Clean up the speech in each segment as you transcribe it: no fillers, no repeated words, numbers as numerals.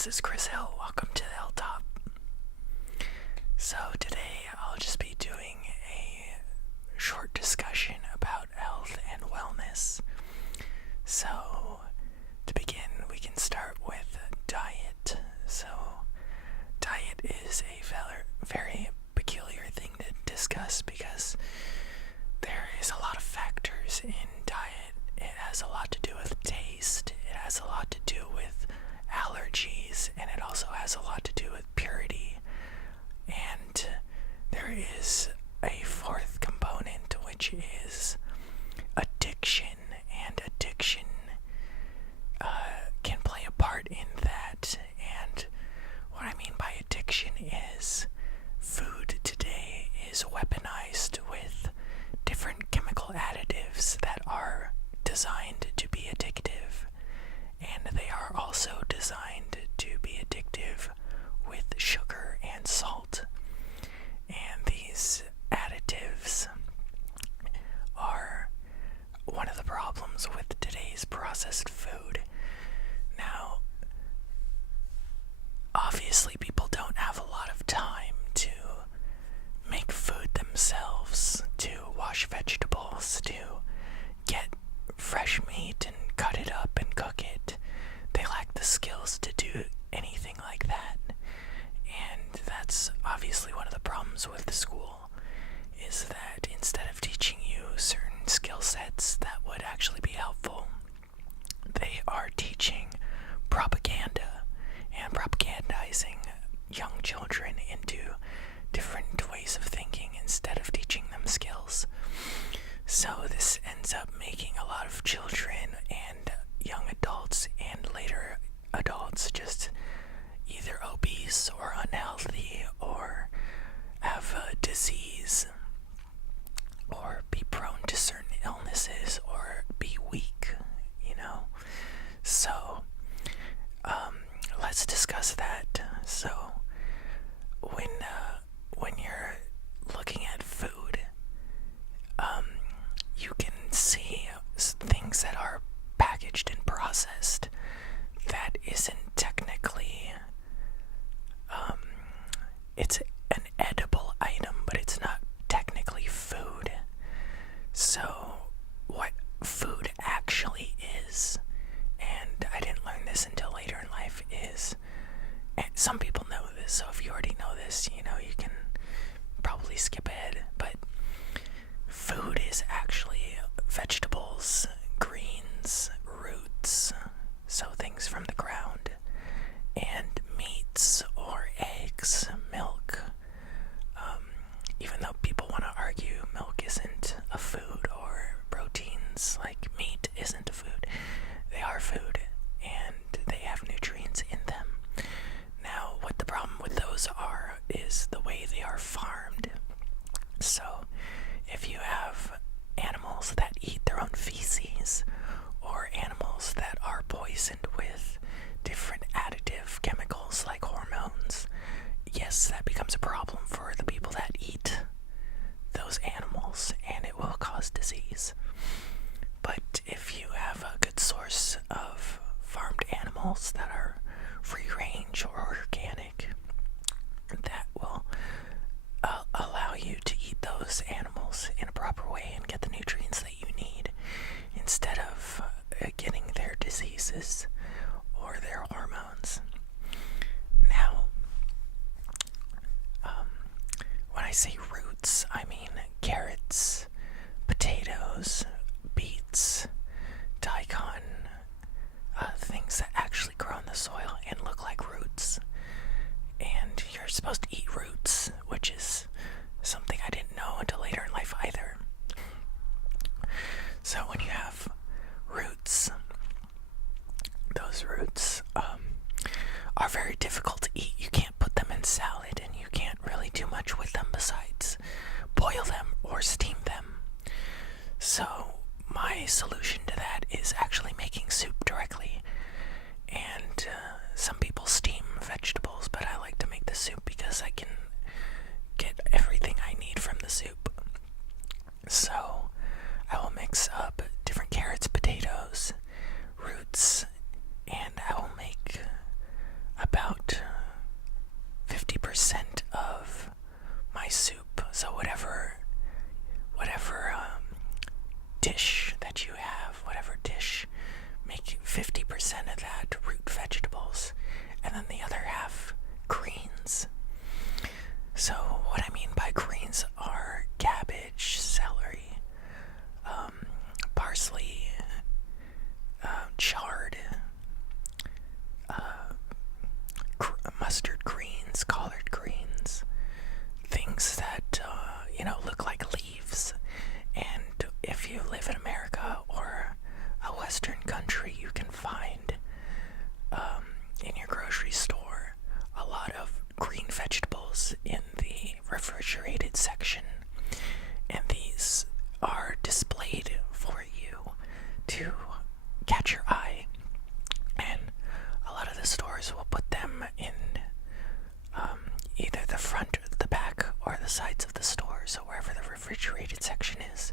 this is Chris Hill. Welcome to the Hilltop. So today I'll just be doing a short discussion about health and wellness. So to begin, we can start with diet. So diet is a very peculiar thing to discuss because there is a lot of factors in diet. It has a lot to do with taste. It has a lot to do with allergies, and it also has a lot to do with purity. And there is a fourth component, which is addiction, and addiction can play a part in that. And what I mean by addiction is food today is weaponized with different chemical additives that are designed to be addictive, and they are also designed to be addictive with sugar and salt. And these additives are one of the problems with today's processed food. Now, obviously people don't have a lot of time to make food themselves, to wash vegetables, to get fresh meat and cut it up and cook it. They lack the skills to do anything like that. And that's obviously one of the problems with the school, is that instead of teaching you certain skill sets that would actually be helpful, they are teaching propaganda and propagandizing young children into different ways of thinking instead of teaching them skills. So this ends up making a lot of children and young adults and later adults just either obese or unhealthy or have a disease or be prone to certain illnesses or be weak, So let's discuss that. So when you're looking at food, you can see things that are packaged and processed that isn't technically, it's an edible item, but it's not technically food. So what food actually is, and I didn't learn this until later in life, is, and some people know this, so if you already know this, you can probably skip ahead, but food is actually vegetables, greens, roots, so things from the ground, and meats or eggs, milk. Even though people want to argue milk isn't a food, or proteins like meat isn't a food, they are food, and they have nutrients in them. Now, what the problem with those is the way they are farmed. So, if you have animals that eat their own feces, or animals that are poisoned with different additive chemicals like hormones, yes, that becomes a problem for the people that eat those animals, and it will cause disease. But if you have a good source of farmed animals that are free range or organic, that will allow you to eat those animals in a proper way and get the nutrients that you need, instead of getting their diseases or their hormones. Now, when I say roots, I mean carrots, potatoes, beets, daikon, things that actually grow in the soil and look like roots. And you're supposed to eat roots, which is something I didn't know until later in life either. So when you have roots, those roots are very difficult to eat. You can't put them in salad, and you can't really do much with them besides boil them or steam them. So my solution to that is actually making soup directly. And some people steam vegetables, but I like to make the soup because I can get everything I need from the soup. So I will mix up different carrots, potatoes, roots, and I will make a of that root vegetables, and then the other half greens. So what I mean by greens are cabbage, celery, parsley, chard, mustard greens, collard greens, things that look like leaves. And if you live in America or a Western country, you can find in your grocery store a lot of green vegetables in the refrigerated section, and these are displayed for you to catch your eye. And a lot of the stores will put them in either the front, the back, or the sides of the store. So wherever the refrigerated section is,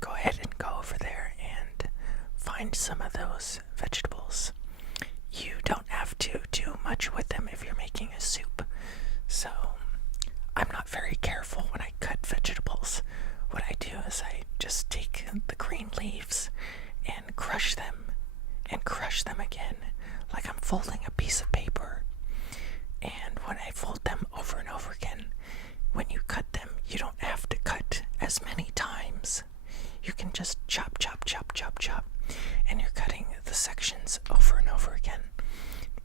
go ahead and go over there and find some of those vegetables. You don't have to do much with them if you're making a soup. So I'm not very careful when I cut vegetables. What I do is I just take the green leaves and crush them again, like I'm folding a piece of paper. And when I fold them over and over again, when you cut them, you don't have to cut as many times. You can just chop, chop, chop, chop, chop, and you're cutting the sections over and over again,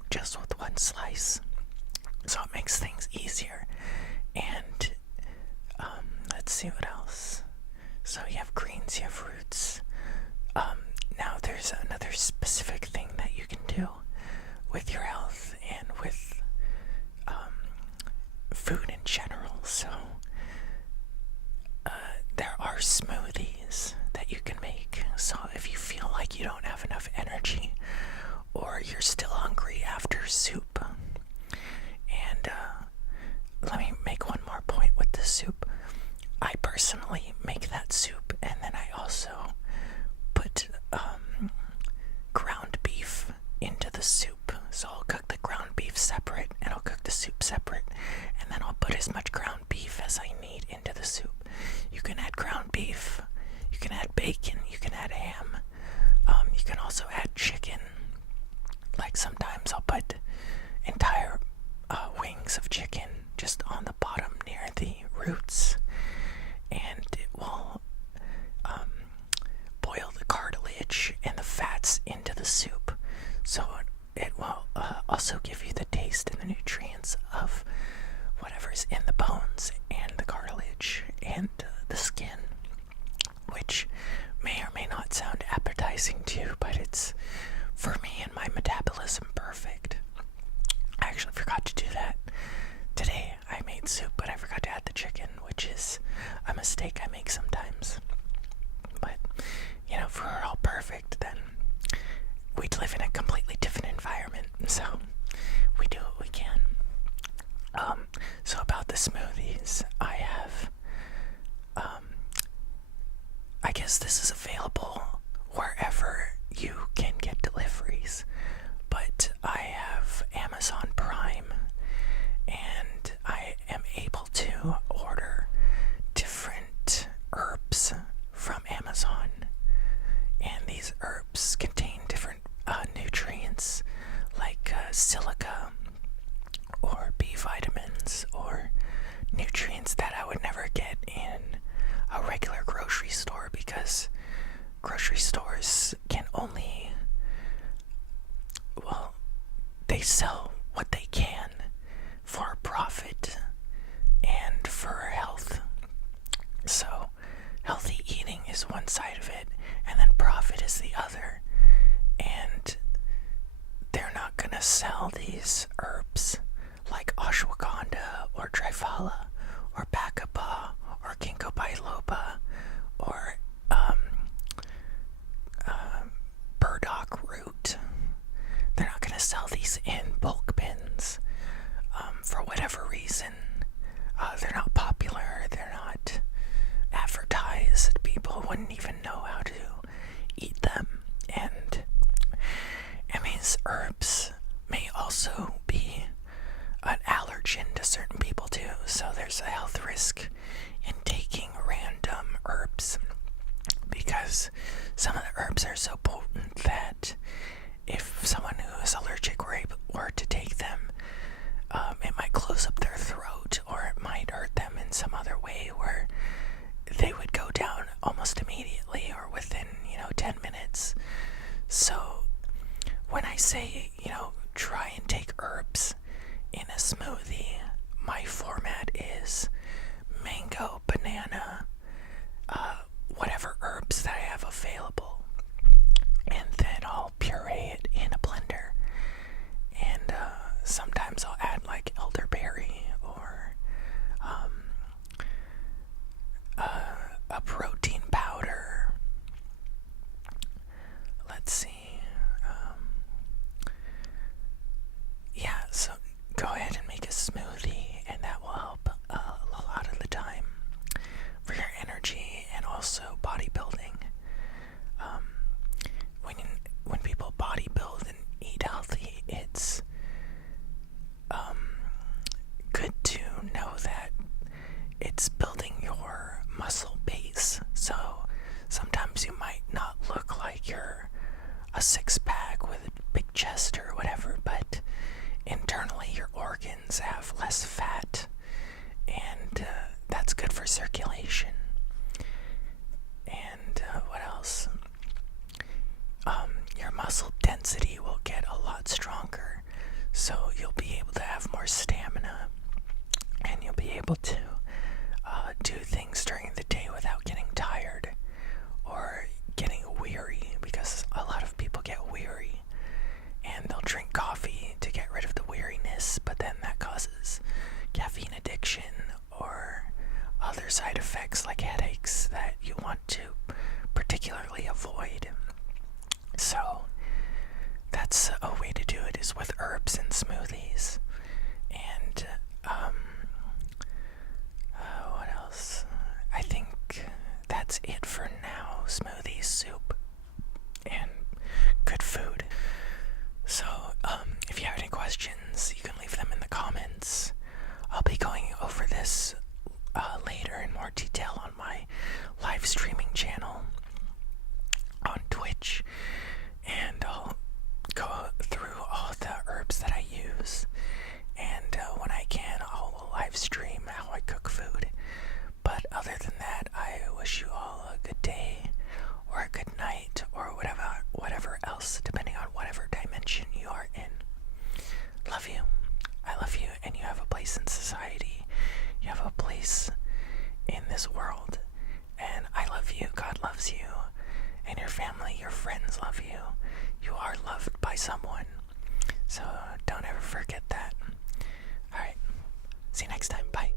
just with one slice. So it makes things easier. And let's see what else. So you have greens, you have roots. Now there's another specific thing that you can do with your health and with food in general. So there are smoothies that you can make. So if you feel like you don't have enough energy, or you're still hungry after soup, and let me make one more point with the soup. I personally make that soup, and then I also put ground beef into the soup. So I'll cook the ground beef separate, and I'll cook the soup separate, and then I'll put as much ground beef as I need into the soup. You can add ground beef, you can add bacon, you can add ham, you can also add chicken. Like sometimes I'll put entire wings of chicken just on the bottom near the roots, and it will boil the cartilage and the fats into the soup. So it will also give you the taste and the nutrients of whatever's in the bones and the cartilage and the skin, which may or may not sound appetizing to you, but it's, for me and my metabolism, perfect. I actually forgot to do that today. I made soup, but I forgot to add the chicken, which is a mistake I make sometimes. But, if we're all perfect, then we'd live in a completely different environment. So we do what we can. So about the smoothies, I have, I guess this is available wherever you can get deliveries, but I have Amazon Prime, and I am able to order different herbs from Amazon, and these herbs contain different nutrients like silica or B vitamins or nutrients that I would never get in a regular grocery store, because grocery stores can only, they sell what they can for profit and for health. So healthy eating is one side of it, and then profit is the other. And they're not gonna sell these herbs like ashwagandha or triphala or bacapa or ginkgo biloba or burdock root. They're not gonna sell these in bulk bins. For whatever reason, they're not popular, they're not advertised, people wouldn't even know how to eat them. And these herbs may also be an allergen to certain people too, so there's a health risk in taking random herbs, because some of the herbs are so potent that if someone who is allergic were to take them, it might close up their throat, or it might hurt them in some other way where they would go down almost immediately or within, 10 minutes. So when I say, try and take herbs in a smoothie, my format is mango, banana, whatever herbs that I have available, and then I'll puree it in a blender, and sometimes I'll add like elderberry or a protein powder. Let's see. Yeah, so go ahead and make a smoothie, and that will help a lot of the time for your energy and also bodybuilding. When people bodybuild and eat healthy, it's good to know that it's building your muscle base. So sometimes you might not look like you're a six-pack with a big chest or whatever, but internally your organs have less fat, and that's good for circulation. And what else? Your muscle density will get a lot stronger, so you'll be able to have more stamina, and you'll be able to do things during the day without getting tired or getting weary, because a lot of people get weary and they'll drink coffee to get rid of the weariness, but then that causes caffeine addiction or other side effects like headaches that you want to particularly avoid. So that's a way to do it, is with herbs and smoothies. And what else? I think that's it for now. Smoothies, soup, and good food. So if you have any questions, you can leave them in the comments. I'll be going over this later in more detail on my live streaming channel on Twitch, and I'll go through all the herbs that I use, and when I can, I'll live stream how I cook food. But other than that, I wish you all a good day or a good night or whatever else, depending on whatever dimension you are in. Love you. I love you, and you have a place in society. You have a place in this world, and I love you. God loves you, and your family, your friends love you. You are loved by someone, so don't ever forget that. Alright, see you next time. Bye.